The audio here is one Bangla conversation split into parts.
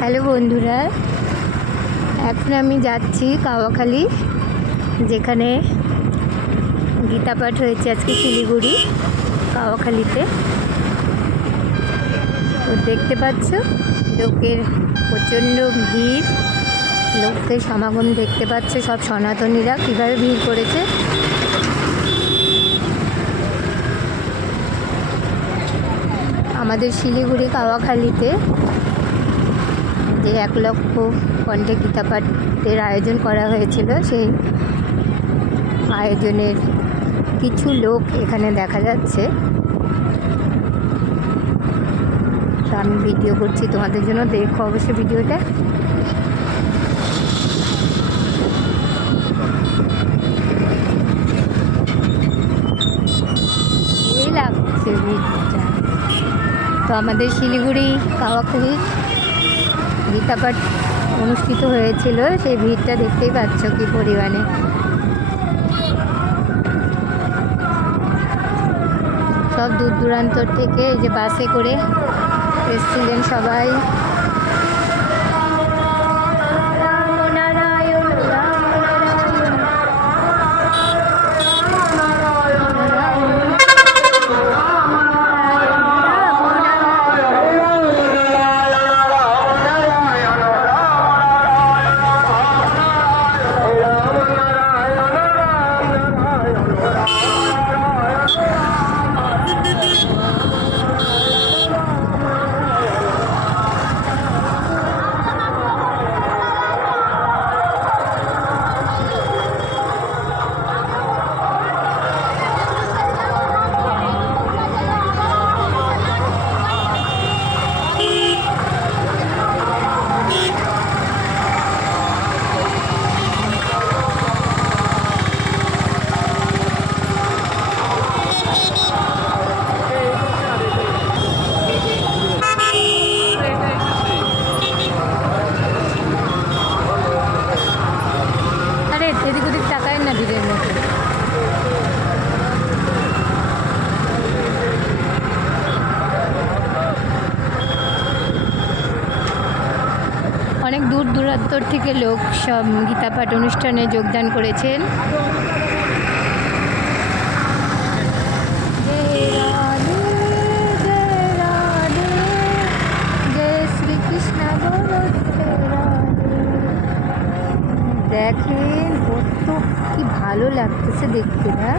হ্যালো বন্ধুরা, এখন আমি যাচ্ছি কাওয়াখালী, যেখানে গীতা পাঠ হয়েছে আজকে শিলিগুড়ি কাওয়াখালীতে। তো দেখতে পাচ্ছ লোকের প্রচণ্ড ভিড়, লোকের সমাগম দেখতে পাচ্ছ। সব সনাতনীরা কীভাবে ভিড় করেছে। আমাদের শিলিগুড়ি কাওয়াখালীতে যে 1 লক্ষ কণ্ঠে গীতা পাঠের আয়োজন করা হয়েছিল, সেই আয়োজনের কিছু লোক এখানে দেখা যাচ্ছে। তো আমি ভিডিও করছি তোমাদের জন্য, দেখো অবশ্যই ভিডিওটা। এই লাগছে ভিড়টা। তো আমাদের শিলিগুড়ি কাওয়াখালী গীতা পাঠ অনুষ্ঠিত হয়েছিল, সেই ভিড়টা দেখতেই পাচ্ছ কি পরিমাণে। সব দূর দূরান্তর থেকে এই যে বাসে করে এসেছিলেন সবাই। এদিক ওদিক তাকায় না ভিড়ের মধ্যে। অনেক দূর দূরান্তর থেকে লোক সব গীতা পাঠ অনুষ্ঠানে যোগদান করেছেন। দেখেন কত কি ভালো লাগতেছে দেখতে না।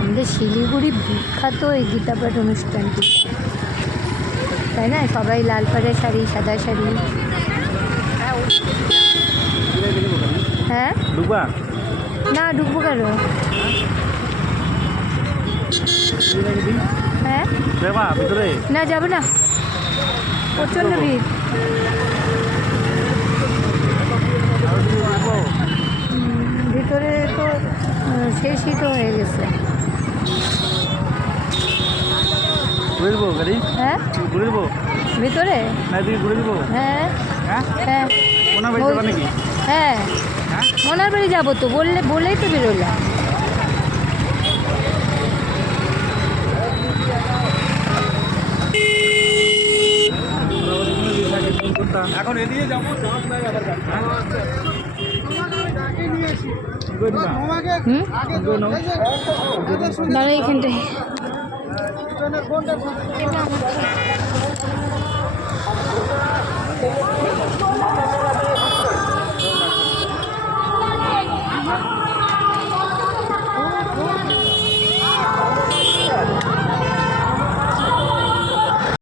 আমাদের শিলিগুড়ি বিখ্যাত এই গীতা পাঠ অনুষ্ঠানটি, তাই না? সবাই লাল পাড়ের শাড়ি, সাদা শাড়ি। হ্যাঁ, না ঢুকবো কেন? হ্যাঁ না, যাবো না, প্রচণ্ড ভিড়। ভিতরে তো শেষই তো হয়ে গেছে। হ্যাঁ ভিতরে, হ্যাঁ হ্যাঁ হ্যাঁ মনার বাড়ি যাবো তো, বলেই তো বেরোলাম। এখন এদিকে যাবো, দাঁড়া এইখানটায়।